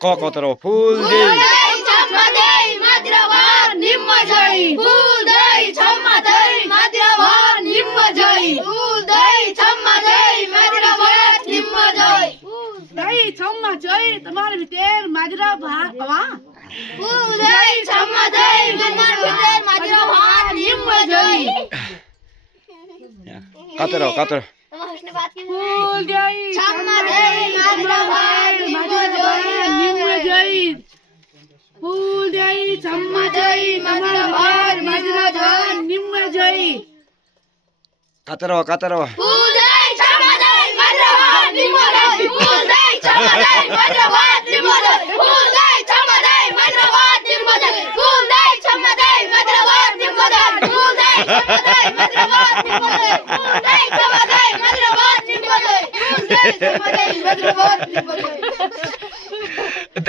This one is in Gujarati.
કતરો ફૂલ દે તમારે ભીતર માજરા ભાત વા કતરો ફૂલ જય છમ્મા જય માજરા ભાત નિમ્મ જય ફૂલ જય છમ્મા જય માજરા ભાત નિમ્મ જય કતરો કતરો